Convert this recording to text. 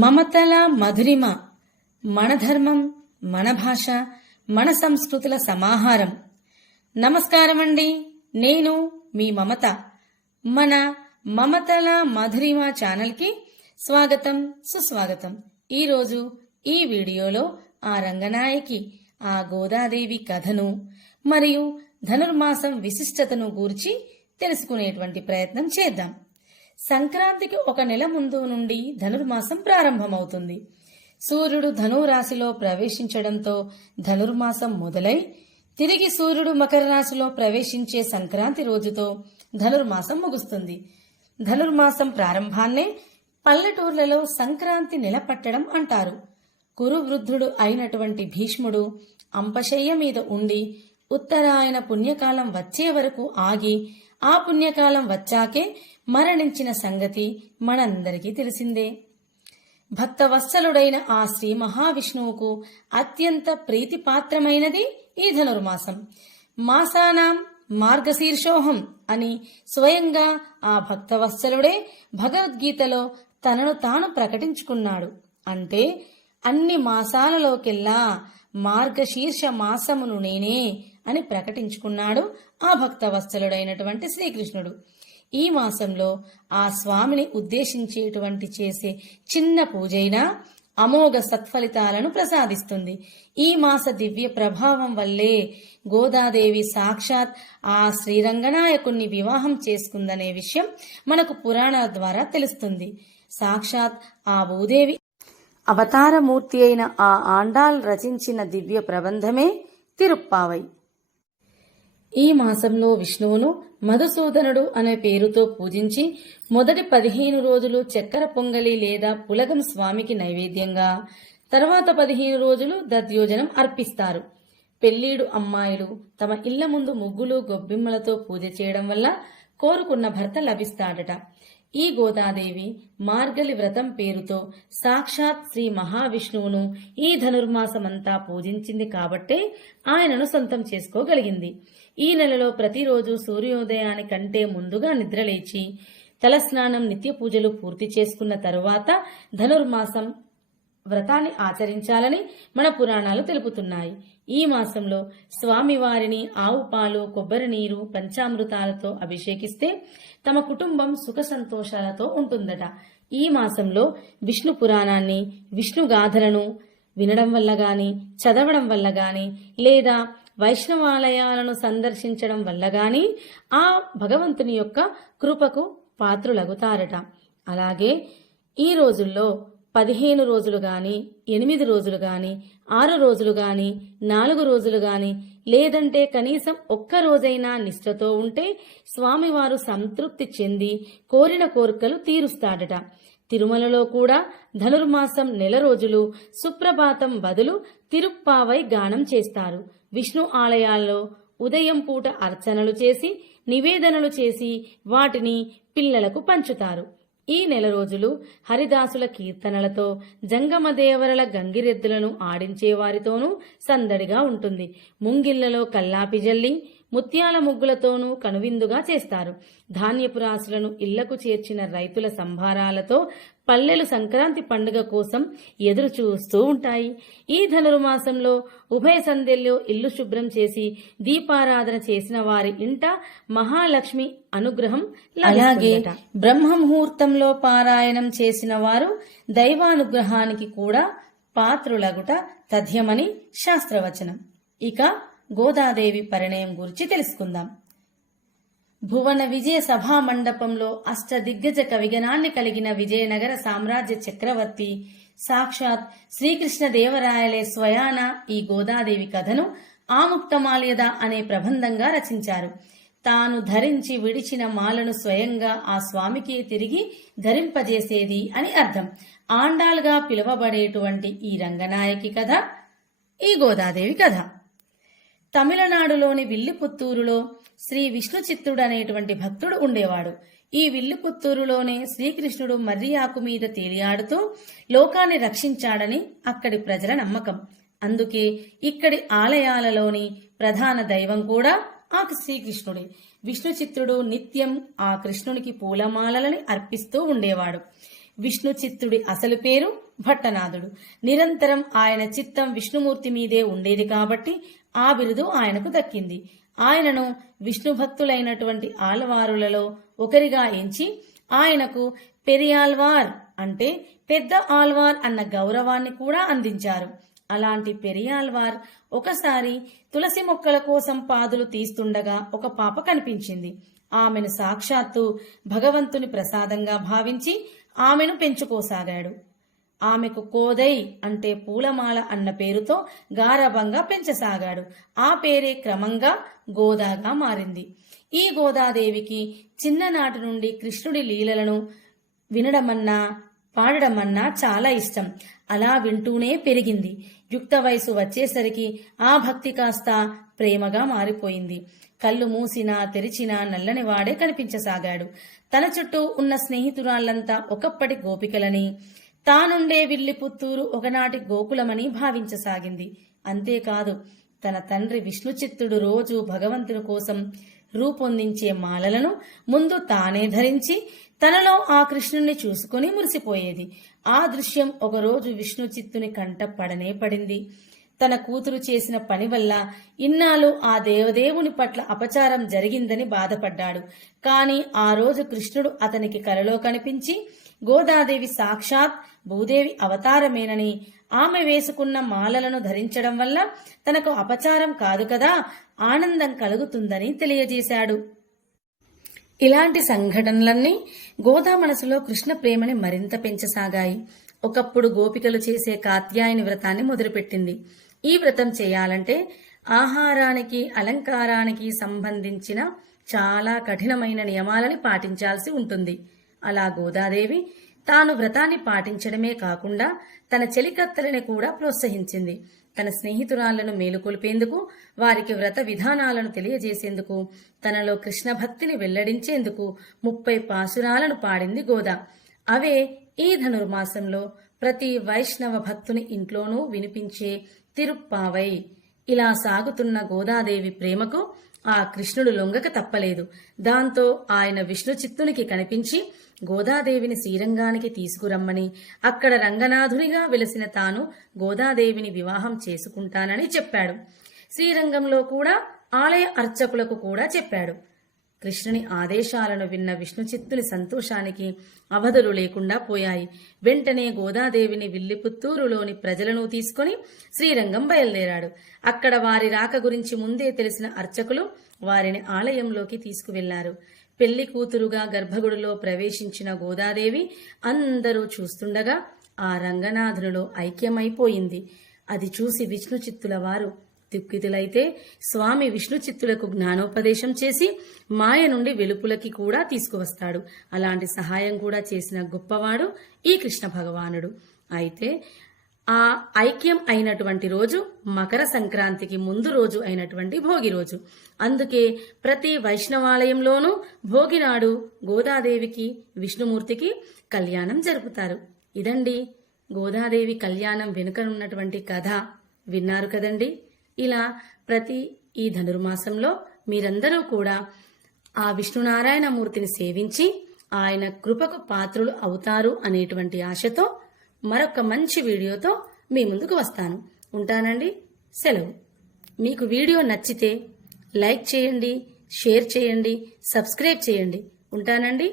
మమతల మధురిమ, మన ధర్మం, మన భాష, మన సంస్కృతుల సమాహారం. నమస్కారమండి, నేను మీ మమత. మన మమతల మధురిమ ఛానల్కి స్వాగతం, సుస్వాగతం. ఈరోజు ఈ వీడియోలో ఆ రంగనాయకి, ఆ గోదాదేవి కథను మరియు ధనుర్మాసం విశిష్టతను గూర్చి తెలుసుకునేటువంటి ప్రయత్నం చేద్దాం. సంక్రాంతికి ఒక నెల ముందు నుండి ధనుర్మాసం ప్రారంభమవుతుంది. సూర్యుడు ధనురాశిలో ప్రవేశించడంతో ధనుర్మాసం మొదలై తిరిగి సూర్యుడు మకర రాశిలో ప్రవేశించే సంక్రాంతి రోజుతో ధనుర్మాసం ముగుస్తుంది. ధనుర్మాసం ప్రారంభాన్నే పల్లెటూర్లలో సంక్రాంతి నెల పట్టడం అంటారు. కురువృద్ధుడు అయినటువంటి భీష్ముడు అంపశయ్య మీద ఉండి ఉత్తరాయణ పుణ్యకాలం వచ్చే వరకు ఆగి ఆ పుణ్యకాలం వచ్చాకే మరణించిన సంగతి మనందరికీ తెలిసిందే. భక్తవత్సలుడైన ఆ శ్రీ మహావిష్ణువుకు అత్యంత ప్రీతిపాత్రమైనది ఈ ధనుర్మాసం. మాసానాం మార్గశీర్షోహం అని స్వయంగా ఆ భక్తవత్సలుడే భగవద్గీతలో తనను తాను ప్రకటించుకున్నాడు. అంటే అన్ని మాసాలలోకెల్లా మార్గశీర్ష మాసమును నేనే అని ప్రకటించుకున్నాడు ఆ భక్తవత్సలుడైనటువంటి శ్రీకృష్ణుడు. ఈ మాసంలో ఆ స్వామిని ఉద్దేశించేటువంటి చేసే చిన్న పూజైనా అమోఘ సత్ఫలితాలను ప్రసాదిస్తుంది. ఈ మాస దివ్య ప్రభావం వల్లే గోదాదేవి సాక్షాత్ ఆ శ్రీరంగనాయకుణ్ణి వివాహం చేసుకుందనే విషయం మనకు పురాణాల ద్వారా తెలుస్తుంది. సాక్షాత్ ఆ భూదేవి అవతారమూర్తి అయిన ఆ ఆండాల్ రచించిన దివ్య ప్రబంధమే తిరుప్పావై. ఈ మాసంలో విష్ణువును మధుసూదనుడు అనే పేరుతో పూజించి మొదటి 15 రోజులు చక్కెర పొంగలి లేదా పులగం స్వామికి నైవేద్యంగా, తర్వాత 15 రోజులు దధ్యోజనం అర్పిస్తారు. పెళ్లిడు అమ్మాయిలు తమ ఇళ్ల ముందు ముగ్గులు గొబ్బిమ్మలతో పూజ చేయడం వల్ల కోరుకున్న భర్త లభిస్తాడట. ఈ గోదాదేవి మార్గలి వ్రతం పేరుతో సాక్షాత్ శ్రీ మహావిష్ణువును ఈ ధనుర్మాసమంతా పూజించింది కాబట్టే ఆయనను సొంతం చేసుకోగలిగింది. ఈ నెలలో ప్రతిరోజు సూర్యోదయానికంటే ముందుగా నిద్రలేచి తలస్నానం, నిత్య పూజలు పూర్తి చేసుకున్న తరువాత ధనుర్మాసం వ్రతాన్ని ఆచరించాలని మన పురాణాలు తెలుపుతున్నాయి. ఈ మాసంలో స్వామివారిని ఆవు పాలు, కొబ్బరి నీరు, పంచామృతాలతో అభిషేకిస్తే తమ కుటుంబం సుఖ సంతోషాలతో ఉంటుందట. ఈ మాసంలో విష్ణు పురాణాన్ని, విష్ణు గాథలను వినడం వల్ల గాని, చదవడం వల్ల గాని, లేదా వైష్ణవాలయాలను సందర్శించడం వల్ల గాని ఆ భగవంతుని యొక్క కృపకు పాత్రులగుతారట. అలాగే ఈ రోజుల్లో 15 రోజులు గాని, 8 రోజులు గాని, 6 రోజులు గాని, 4 రోజులు గాని, లేదంటే కనీసం ఒక్క రోజైనా నిష్ఠతో ఉంటే స్వామివారు సంతృప్తి చెంది కోరిన కోరికలు తీరుస్తాడట. తిరుమలలో కూడా ధనుర్మాసం నెల రోజులు సుప్రభాతం బదులు తిరుప్పావై గానం చేస్తారు. విష్ణు ఆలయాల్లో ఉదయం పూట అర్చనలు చేసి, నివేదనలు చేసి వాటిని పిల్లలకు పంచుతారు. ఈ నెల రోజులు హరిదాసుల కీర్తనలతో, జంగమదేవరల గంగిరెద్దులను ఆడించేవారితోనూ సందడిగా ఉంటుంది. ముంగిళ్లలో కల్లాపి జల్లి ముత్యాల ముగ్గులతోనూ కనువిందుగా చేస్తారు. ధాన్యపు రాసులను ఇళ్లకు చేర్చిన రైతుల సంభారాలతో పల్లెలు సంక్రాంతి పండుగ కోసం ఎదురు చూస్తూ ఉంటాయి. ఈ ధనుర్మాసంలో ఉభయ సంధ్యల్లో ఇల్లు శుభ్రం చేసి దీపారాధన చేసిన వారి ఇంట మహాలక్ష్మి అనుగ్రహం అలాగే బ్రహ్మముహూర్తంలో పారాయణం చేసిన వారు దైవానుగ్రహానికి కూడా పాత్రులగుట తథ్యమని శాస్త్రవచనం. ఇక గోదాదేవి పరిణయం గురించి తెలుసుకుందాం. భువన విజయ సభా మండపంలో అష్టదిగ్గజ కవిగణాన్ని కలిగిన విజయనగర సామ్రాజ్య చక్రవర్తి సాక్షాత్ శ్రీకృష్ణదేవరాయలే స్వయాన ఈ గోదాదేవి కథను ఆముక్తమాల్యద అనే ప్రబంధంగా రచించారు. తాను ధరించి విడిచిన మాలను స్వయంగా ఆ స్వామికి తిరిగి ధరింపజేసేది అని అర్థం. ఆండాల్గా పిలువబడేటువంటి ఈ రంగనాయకి కథ ఈ గోదాదేవి కథ. తమిళనాడులోని విల్లుపుత్తూరులో శ్రీ విష్ణు చిత్తుడు అనేటువంటి భక్తుడు ఉండేవాడు. ఈ విల్లుపుత్తూరులోనే శ్రీకృష్ణుడు మర్రి ఆకు మీద తేలియాడుతూ లోకాన్ని రక్షించాడని అక్కడి ప్రజల నమ్మకం. అందుకే ఇక్కడి ఆలయాలలోని ప్రధాన దైవం కూడా ఆ శ్రీకృష్ణుడే. విష్ణు చిత్తుడు నిత్యం ఆ కృష్ణునికి పూలమాలలని అర్పిస్తూ ఉండేవాడు. విష్ణు చిత్తుడి అసలు పేరు భట్టనాథుడు. నిరంతరం ఆయన చిత్తం విష్ణుమూర్తి మీదే ఉండేది కాబట్టి ఆ బిరుదు ఆయనకు దక్కింది. ఆయనను విష్ణు భక్తులైనటువంటి ఆళ్వారులలో ఒకరిగా ఎంచి ఆయనకు పెరియాళ్వార్ అంటే పెద్ద ఆళ్వార్ అన్న గౌరవాన్ని కూడా అందించారు. అలాంటి పెరియాళ్వార్ ఒకసారి తులసి మొక్కల కోసం పాదులు తీస్తుండగా ఒక పాప కనిపించింది. ఆమెను సాక్షాత్తు భగవంతుని ప్రసాదంగా భావించి ఆమెను పెంచుకోసాగాడు. ఆమెకు కోదై అంటే పూలమాల అన్న పేరుతో గారభంగా పెంచసాగాడు. ఆ పేరే క్రమంగా గోదాగా మారింది. ఈ గోదాదేవికి చిన్ననాటి నుండి కృష్ణుడి లీలలను వినడమన్నా పాడడమన్నా చాలా ఇష్టం. అలా వింటూనే పెరిగింది. యుక్త వయసు వచ్చేసరికి ఆ భక్తి కాస్త ప్రేమగా మారిపోయింది. కళ్ళు మూసినా తెరిచినా నల్లని వాడే కనిపించసాగాడు. తన చుట్టూ ఉన్న స్నేహితురాళ్లంతా ఒకప్పటి గోపికలని, తానుండే విల్లిపుత్తూరు ఒకనాటి గోకులమని భావించసాగింది. అంతేకాదు, తన తండ్రి విష్ణుచిత్తుడు రోజు భగవంతుని కోసం రూపొందించే మాలలను ముందు తానే ధరించి తనలో ఆ కృష్ణుణ్ణి చూసుకుని మురిసిపోయేది. ఆ దృశ్యం ఒకరోజు విష్ణుచిత్తుని కంట పడనే పడింది. తన కూతురు చేసిన పని వల్ల ఇన్నాళ్ళు ఆ దేవదేవుని పట్ల అపచారం జరిగిందని బాధపడ్డాడు. కాని ఆ రోజు కృష్ణుడు అతనికి కలలో కనిపించి గోదాదేవి సాక్షాత్ భూదేవి అవతారమేనని, ఆమె వేసుకున్న మాలలను ధరించడం వల్ల తనకు అపచారం కాదు కదా, ఆనందం కలుగుతుందని తెలియజేశాడు. ఇలాంటి సంఘటనలన్నీ గోదా మనసులో కృష్ణ ప్రేమని మరింత పెంచసాగాయి. ఒకప్పుడు గోపికలు చేసే కాత్యాయని వ్రతాన్ని మొదలుపెట్టింది. ఈ వ్రతం చేయాలంటే ఆహారానికి అలంకారానికి సంబంధించిన చాలా కఠినమైన నియమాలని పాటించాల్సి ఉంటుంది. అలా గోదాదేవి తాను వ్రతాన్ని పాటించడమే కాకుండా తన చెలికత్తెలని కూడా ప్రోత్సహించింది. తన స్నేహితురాళ్లను మేలుకొల్పేందుకు, వారికి వ్రత విధానాలను తెలియజేసేందుకు, తనలో కృష్ణ భక్తిని వెల్లడించేందుకు 30 పాసురాలను పాడింది గోదా. అవే ఈ ధనుర్మాసంలో ప్రతి వైష్ణవ భక్తుని ఇంట్లోనూ వినిపించే తిరుప్పావై. ఇలా సాగుతున్న గోదాదేవి ప్రేమకు ఆ కృష్ణుడు లొంగక తప్పలేదు. దాంతో ఆయన విష్ణు చిత్తునికి కనిపించి గోదాదేవిని శ్రీరంగానికి తీసుకురమ్మని, అక్కడ రంగనాథునిగా వెలసిన తాను గోదాదేవిని వివాహం చేసుకుంటానని చెప్పాడు. శ్రీరంగంలో కూడా ఆలయ అర్చకులకు కూడా చెప్పాడు. కృష్ణుని ఆదేశాలను విన్న విష్ణుచిత్తుని సంతోషానికి అవధులు లేకుండా పోయాయి. వెంటనే గోదాదేవిని విల్లిపుత్తూరులోని ప్రజలను తీసుకుని శ్రీరంగం బయలుదేరాడు. అక్కడ వారి రాక గురించి ముందే తెలిసిన అర్చకులు వారిని ఆలయంలోకి తీసుకువెళ్లారు. పెళ్లి కూతురుగా గర్భగుడిలో ప్రవేశించిన గోదాదేవి అందరూ చూస్తుండగా ఆ రంగనాథునిలో ఐక్యమైపోయింది. అది చూసి విష్ణుచిత్తుల వారు దిక్కితులైతే స్వామి విష్ణుచిత్తులకు జ్ఞానోపదేశం చేసి మాయ నుండి వెలుపులకి కూడా తీసుకువస్తాడు. అలాంటి సహాయం కూడా చేసిన గొప్పవాడు ఈ కృష్ణ భగవానుడు. అయితే ఆ ఐక్యం అయినటువంటి రోజు మకర సంక్రాంతికి ముందు రోజు అయినటువంటి భోగి రోజు. అందుకే ప్రతి వైష్ణవాలయంలోనూ భోగి నాడు గోదాదేవికి విష్ణుమూర్తికి కళ్యాణం జరుపుతారు. ఇదండి గోదాదేవి కళ్యాణం వెనుకనున్నటువంటి కథ. విన్నారు కదండి. ఇలా ప్రతి ఈ ధనుర్మాసంలో మీరందరూ కూడా ఆ విష్ణునారాయణ మూర్తిని సేవించి ఆయన కృపకు పాత్రులు అవుతారు అనేటువంటి ఆశతో మరొక మంచి వీడియోతో మీ ముందుకు వస్తాను. ఉంటానండి. సెలవు. మీకు వీడియో నచ్చితే లైక్ చేయండి, షేర్ చేయండి, సబ్స్క్రైబ్ చేయండి. ఉంటానండి.